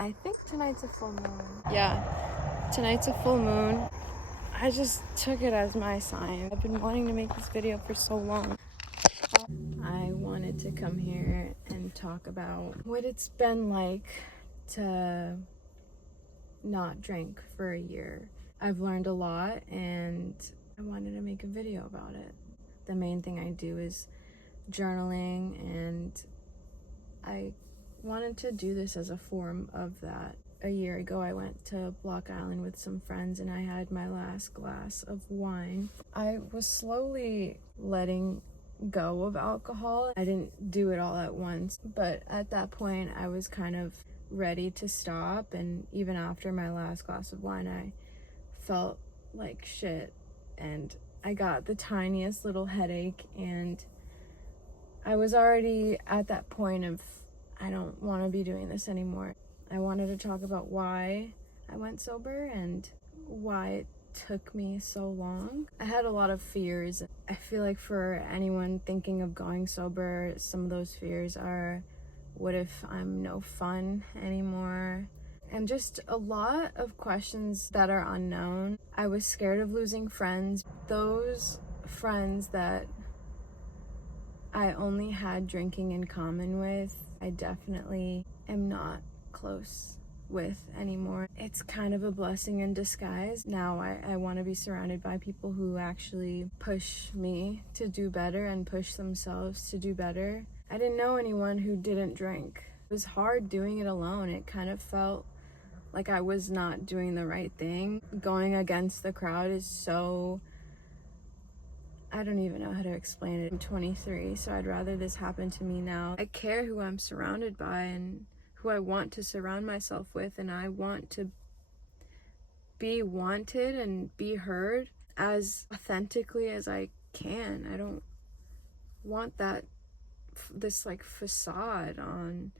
I think tonight's a full moon. Yeah, tonight's a full moon. I just took it as my sign. I've been wanting to make this video for so long. I wanted to come here and talk about what it's been like to not drink for a year. I've learned a lot and I wanted to make a video about it. The main thing I do is journaling, and I wanted to do this as a form of that. A year ago, I went to Block Island with some friends and I had my last glass of wine. I was slowly letting go of alcohol. I didn't do it all at once, but at that point, I was kind of ready to stop. And even after my last glass of wine, I felt like shit and I got the tiniest little headache, and I was already at that point of, I don't want to be doing this anymore. I wanted to talk about why I went sober and why it took me so long. I had a lot of fears. I feel like for anyone thinking of going sober, some of those fears are, what if I'm no fun anymore? And just a lot of questions that are unknown. I was scared of losing friends. Those friends that I only had drinking in common with, I definitely am not close with anymore. It's kind of a blessing in disguise. Now I want to be surrounded by people who actually push me to do better and push themselves to do better. I didn't know anyone who didn't drink. It was hard doing it alone. It kind of felt like I was not doing the right thing. Going against the crowd is so, I don't even know how to explain it. I'm 23, so I'd rather this happen to me now. I care who I'm surrounded by and who I want to surround myself with, and I want to be wanted and be heard as authentically as I can. I don't want this like facade on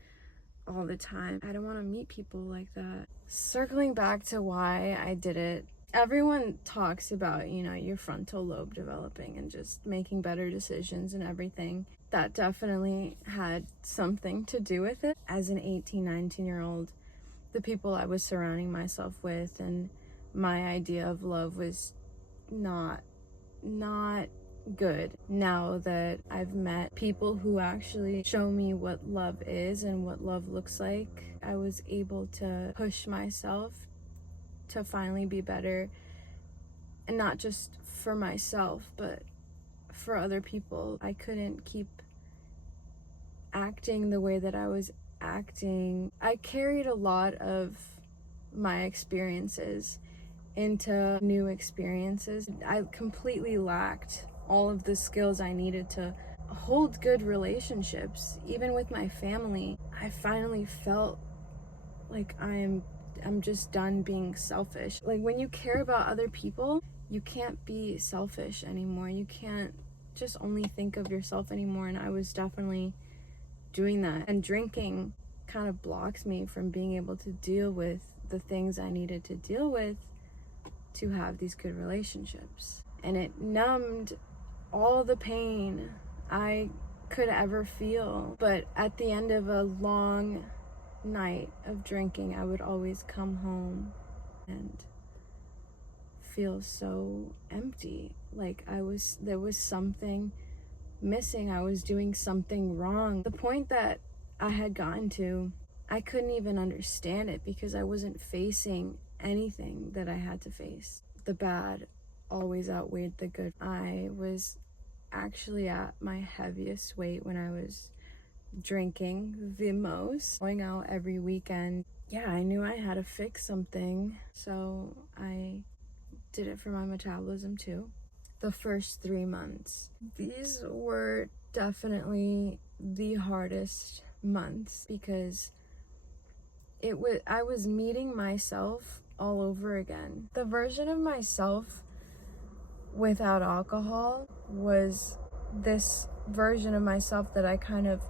all the time. I don't want to meet people like that. Circling back to why I did it, everyone talks about, your frontal lobe developing and just making better decisions and everything. That definitely had something to do with it. As an 18, 19-year-old, the people I was surrounding myself with and my idea of love was not good. Now that I've met people who actually show me what love is and what love looks like, I was able to push myself to finally be better, and not just for myself but for other people. I couldn't keep acting the way that I was acting. I carried a lot of my experiences into new experiences. I completely lacked all of the skills I needed to hold good relationships, even with my family. I finally felt like I'm just done being selfish. Like, when you care about other people, you can't be selfish anymore. You can't just only think of yourself anymore, and I was definitely doing that. And drinking kind of blocks me from being able to deal with the things I needed to deal with to have these good relationships. And it numbed all the pain I could ever feel. But at the end of a long night of drinking, I would always come home and feel so empty. Like there was something missing. I was doing something wrong. The point that I had gotten to, I couldn't even understand it because I wasn't facing anything that I had to face. The bad always outweighed the good. I was actually at my heaviest weight when I was drinking the most, going out every weekend. Yeah, I knew I had to fix something, so I did it for my metabolism too. The first 3 months, these were definitely the hardest months because I was meeting myself all over again. The version of myself without alcohol was this version of myself that I kind of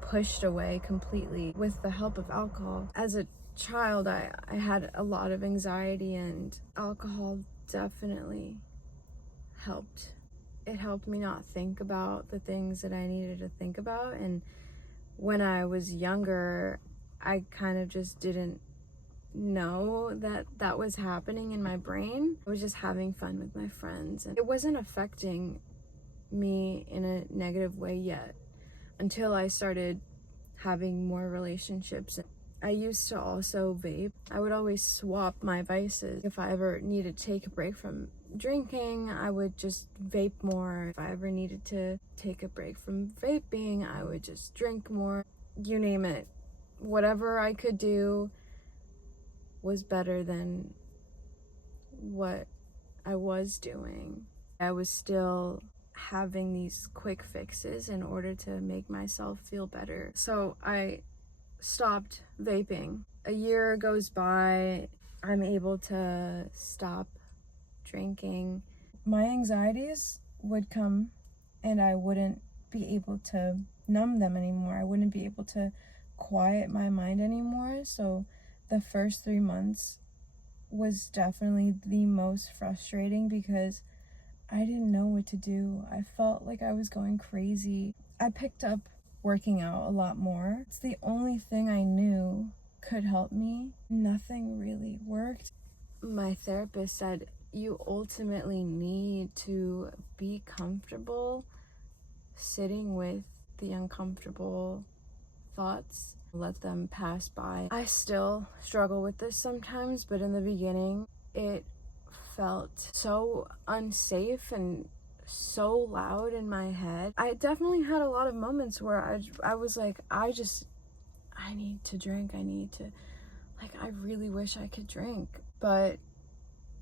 pushed away completely with the help of alcohol. As a child, I had a lot of anxiety, and alcohol definitely helped. It helped me not think about the things that I needed to think about. And when I was younger, I kind of just didn't know that that was happening in my brain. I was just having fun with my friends, and it wasn't affecting me in a negative way yet until I started having more relationships. I used to also vape. I would always swap my vices. If I ever needed to take a break from drinking, I would just vape more. If I ever needed to take a break from vaping, I would just drink more. You name it. Whatever I could do was better than what I was doing. I was still having these quick fixes in order to make myself feel better. So I stopped vaping. A year goes by, I'm able to stop drinking. My anxieties would come and I wouldn't be able to numb them anymore. I wouldn't be able to quiet my mind anymore. So the first 3 months was definitely the most frustrating because I didn't know what to do. I felt like I was going crazy. I picked up working out a lot more. It's the only thing I knew could help me. Nothing really worked. My therapist said, you ultimately need to be comfortable sitting with the uncomfortable thoughts. Let them pass by. I still struggle with this sometimes, but in the beginning, it felt so unsafe and so loud in my head. I definitely had a lot of moments where I was like, I need to drink. I really wish I could drink. But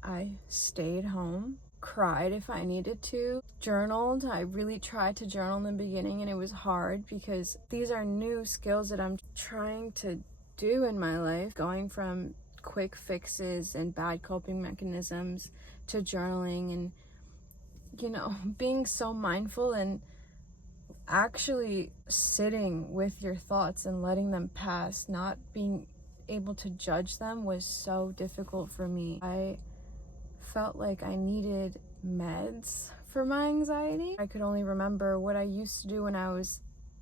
I stayed home, cried if I needed to, journaled. I really tried to journal in the beginning and it was hard because these are new skills that I'm trying to do in my life, going from quick fixes and bad coping mechanisms to journaling and, being so mindful and actually sitting with your thoughts and letting them pass, not being able to judge them was so difficult for me. I felt like I needed meds for my anxiety. I could only remember what I used to do when I was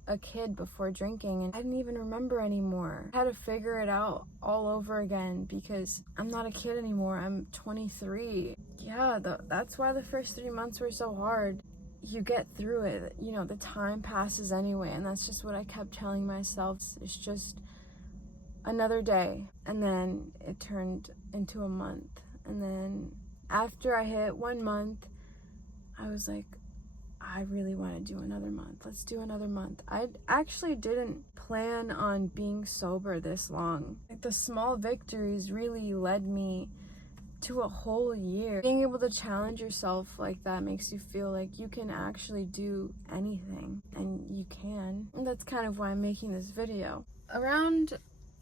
a kid before drinking, and I didn't even remember anymore. I had to figure it out all over again because I'm not a kid anymore. I'm 23. Yeah, that's why the first 3 months were so hard. You get through it, the time passes anyway, and that's just what I kept telling myself. It's just another day, and then it turned into a month, and then after I hit 1 month, I was like, I really want to do another month. Let's do another month. I actually didn't plan on being sober this long. The small victories really led me to a whole year. Being able to challenge yourself like that makes you feel like you can actually do anything, and you can. And that's kind of why I'm making this video. Around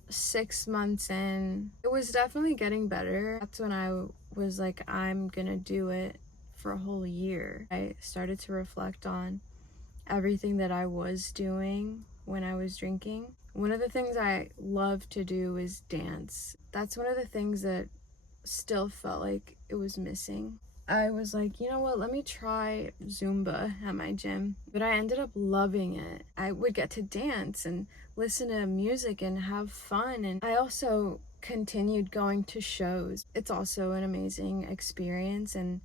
6 months in, it was definitely getting better. That's when I was like, I'm gonna do it for a whole year. I started to reflect on everything that I was doing when I was drinking. One of the things I love to do is dance. That's one of the things that still felt like it was missing. I was like, you know what, let me try Zumba at my gym. But I ended up loving it. I would get to dance and listen to music and have fun. And I also continued going to shows. It's also an amazing experience, and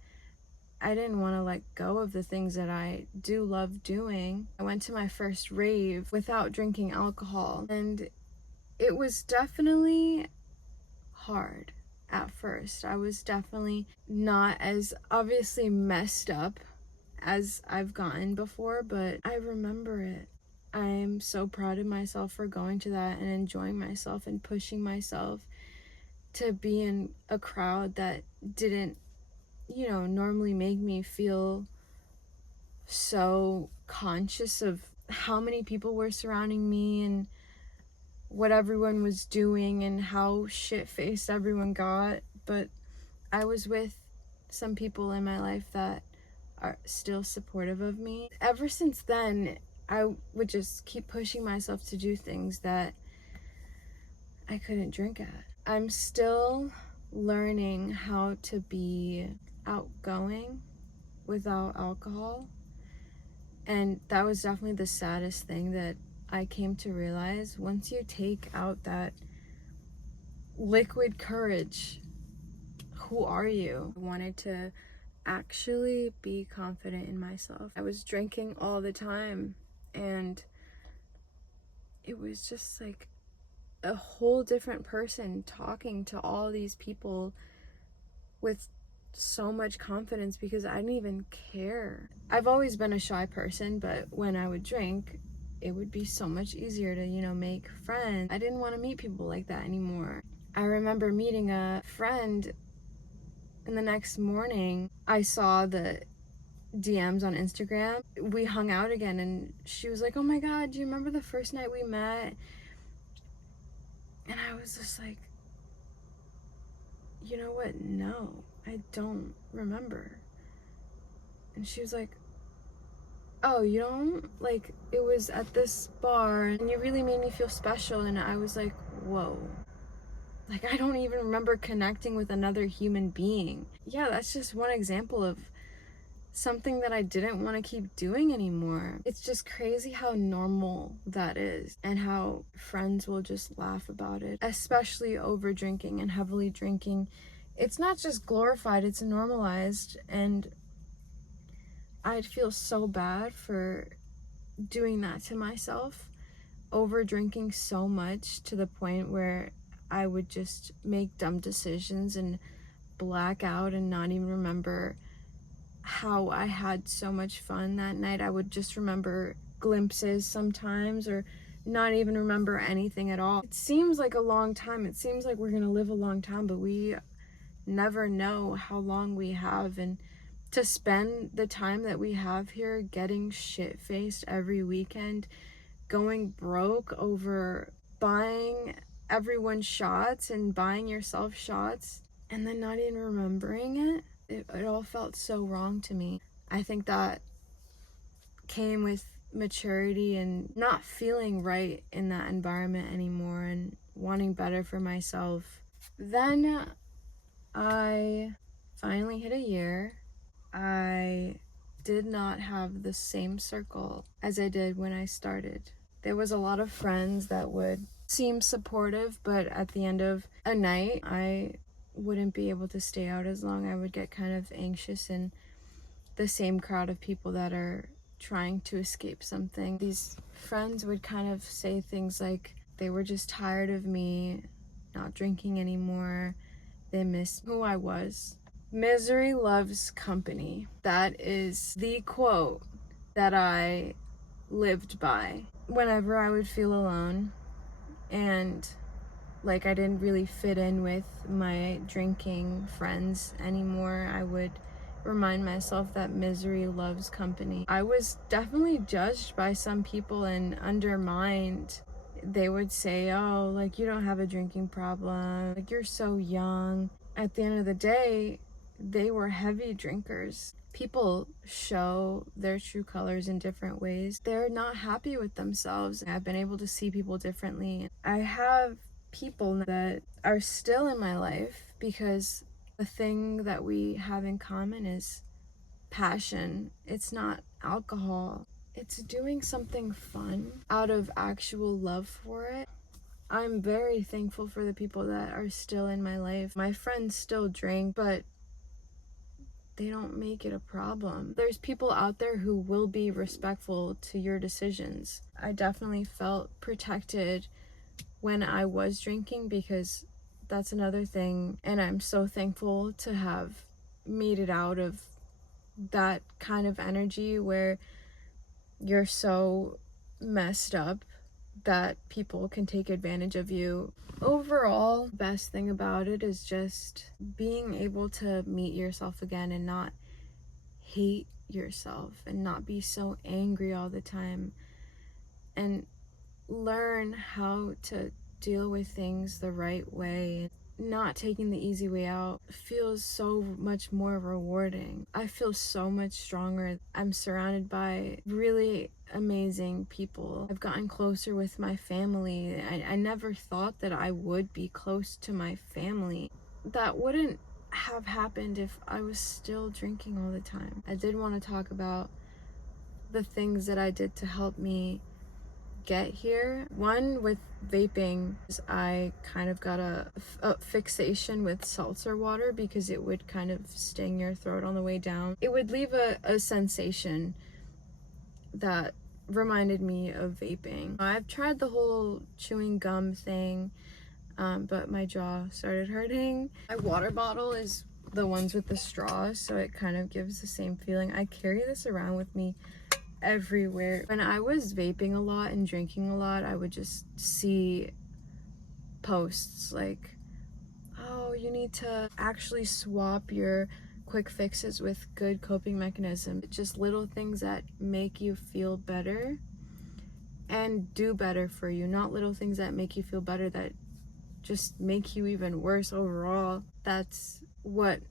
I didn't want to let go of the things that I do love doing. I went to my first rave without drinking alcohol, and it was definitely hard. At first, I was definitely not as obviously messed up as I've gotten before, but I remember it. I'm so proud of myself for going to that and enjoying myself and pushing myself to be in a crowd that didn't, normally make me feel so conscious of how many people were surrounding me and what everyone was doing and how shit-faced everyone got. But I was with some people in my life that are still supportive of me. Ever since then, I would just keep pushing myself to do things that I couldn't drink at. I'm still learning how to be outgoing without alcohol, and that was definitely the saddest thing that I came to realize, once you take out that liquid courage, who are you? I wanted to actually be confident in myself. I was drinking all the time, and it was just like a whole different person talking to all these people with so much confidence because I didn't even care. I've always been a shy person, but when I would drink, it would be so much easier to, make friends. I didn't want to meet people like that anymore. I remember meeting a friend, and the next morning I saw the DMs on Instagram. We hung out again, and she was like, "Oh my God, do you remember the first night we met?" And I was just like, you know what? No, I don't remember. And she was like, "Oh, you don't? Like, it was at this bar, and you really made me feel special." And I was like, whoa. Like, I don't even remember connecting with another human being. Yeah, that's just one example of something that I didn't want to keep doing anymore. It's just crazy how normal that is, and how friends will just laugh about it, especially over drinking and heavily drinking. It's not just glorified, it's normalized, and I'd feel so bad for doing that to myself, over drinking so much to the point where I would just make dumb decisions and black out and not even remember how I had so much fun that night. I would just remember glimpses sometimes, or not even remember anything at all. It seems like a long time. It seems like we're gonna live a long time, but we never know how long we have. And to spend the time that we have here getting shit-faced every weekend, going broke over buying everyone shots and buying yourself shots, and then not even remembering it, it all felt so wrong to me. I think that came with maturity and not feeling right in that environment anymore and wanting better for myself. Then I finally hit a year. I did not have the same circle as I did when I started. There was a lot of friends that would seem supportive, but at the end of a night, I wouldn't be able to stay out as long. I would get kind of anxious in the same crowd of people that are trying to escape something. These friends would kind of say things like they were just tired of me not drinking anymore. They missed who I was. Misery loves company. That is the quote that I lived by. Whenever I would feel alone and like I didn't really fit in with my drinking friends anymore, I would remind myself that misery loves company. I was definitely judged by some people and undermined. They would say, "Oh, like, you don't have a drinking problem, like, you're so young." At the end of the day, they were heavy drinkers. People show their true colors in different ways. They're not happy with themselves. I've been able to see people differently. I have people that are still in my life because the thing that we have in common is passion. It's not alcohol. It's doing something fun out of actual love for it. I'm very thankful for the people that are still in my life. My friends still drink, but they don't make it a problem. There's people out there who will be respectful to your decisions. I definitely felt protected when I was drinking, because that's another thing, and I'm so thankful to have made it out of that kind of energy where you're so messed up that people can take advantage of you. Overall, best thing about it is just being able to meet yourself again and not hate yourself and not be so angry all the time, and learn how to deal with things the right way. Not taking the easy way out feels so much more rewarding. I feel so much stronger. I'm surrounded by really amazing people. I've gotten closer with my family. I never thought that I would be close to my family. That wouldn't have happened if I was still drinking all the time. I did want to talk about the things that I did to help me get here. One, with vaping, I kind of got a fixation with seltzer water because it would kind of sting your throat on the way down. It would leave a sensation that reminded me of vaping. I've tried the whole chewing gum thing, but my jaw started hurting. My water bottle is the ones with the straws, so it kind of gives the same feeling. I carry this around with me everywhere. When I was vaping a lot and drinking a lot, I would just see posts like, oh, you need to actually swap your quick fixes with good coping mechanism. Just little things that make you feel better and do better for you, not little things that make you feel better that just make you even worse overall. That's what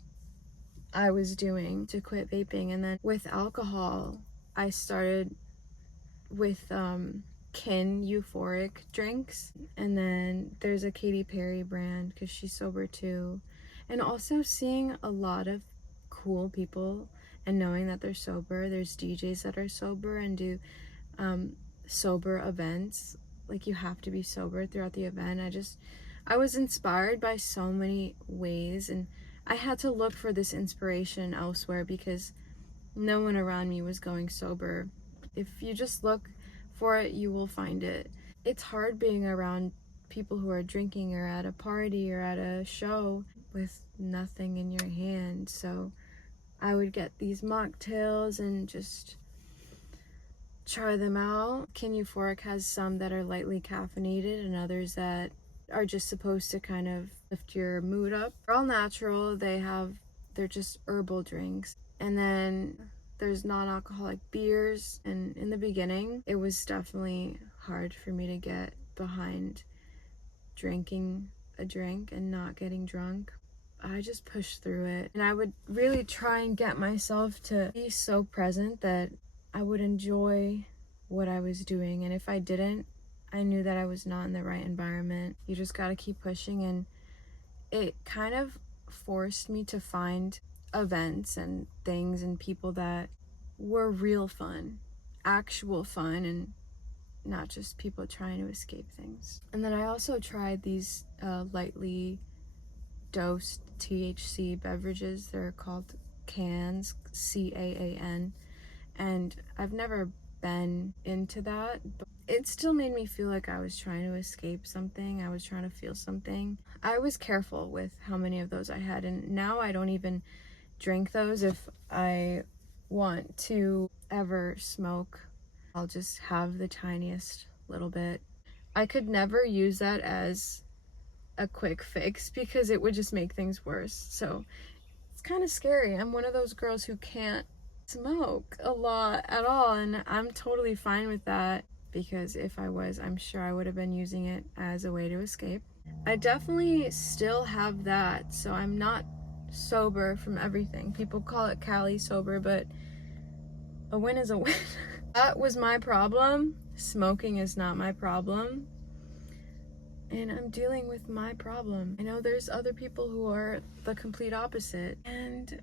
I was doing to quit vaping. And then with alcohol, I started with Kin euphoric drinks, and then there's a Katy Perry brand because she's sober too. And also seeing a lot of cool people and knowing that they're sober. There's DJs that are sober and do sober events. Like, you have to be sober throughout the event. I was inspired by so many ways, and I had to look for this inspiration elsewhere because no one around me was going sober. If you just look for it, you will find it. It's hard being around people who are drinking or at a party or at a show with nothing in your hand. So I would get these mocktails and just try them out. Kin Euphoric has some that are lightly caffeinated and others that are just supposed to kind of lift your mood up. They're all natural. They're just herbal drinks. And then there's non-alcoholic beers. And in the beginning, it was definitely hard for me to get behind drinking a drink and not getting drunk. I just pushed through it. And I would really try and get myself to be so present that I would enjoy what I was doing. And if I didn't, I knew that I was not in the right environment. You just gotta keep pushing. And it kind of forced me to find events and things and people that were real fun, actual fun, and not just people trying to escape things. And then I also tried these lightly dosed THC beverages. They're called cans, CAAN, and I've never been into that, but it still made me feel like I was trying to escape something. I was trying to feel something. I was careful with how many of those I had, and now I don't even drink those. If I want to ever smoke, I'll just have the tiniest little bit. I could never use that as a quick fix because it would just make things worse. So it's kind of scary. I'm one of those girls who can't smoke a lot at all, and I'm totally fine with that because if I was, I'm sure I would have been using it as a way to escape. I definitely still have that, so I'm not sober from everything. People call it Cali sober, but a win is a win. That was my problem. Smoking is not my problem. And I'm dealing with my problem. I know there's other people who are the complete opposite. And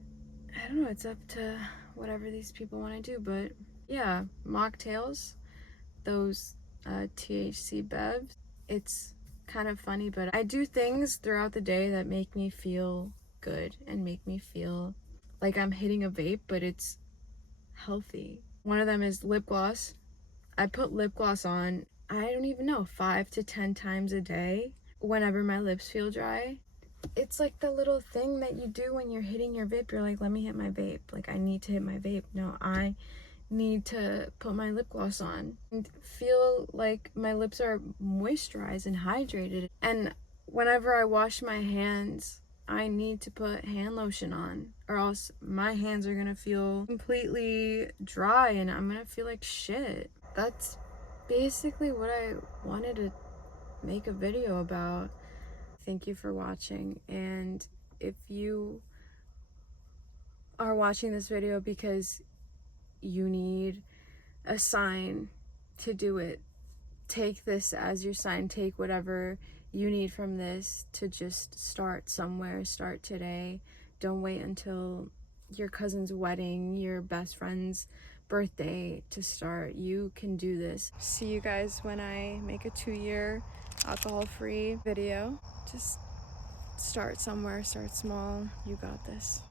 I don't know, it's up to whatever these people want to do. But yeah, mocktails, those THC bevs, it's kind of funny, but I do things throughout the day that make me feel good and make me feel like I'm hitting a vape, but it's healthy. One of them is lip gloss. I put lip gloss on, I don't even know, 5 to 10 times a day whenever my lips feel dry. It's like the little thing that you do when you're hitting your vape. You're like, let me hit my vape. Like, I need to hit my vape. No, I need to put my lip gloss on and feel like my lips are moisturized and hydrated. And whenever I wash my hands, I need to put hand lotion on, or else my hands are gonna feel completely dry and I'm gonna feel like shit. That's basically what I wanted to make a video about. Thank you for watching, and if you are watching this video because you need a sign to do it, take this as your sign. Take whatever you need from this to just start somewhere. Start today. Don't wait until your cousin's wedding, your best friend's birthday to start. You can do this. See you guys when I make a 2-year alcohol-free video. Just start somewhere, start small. You got this.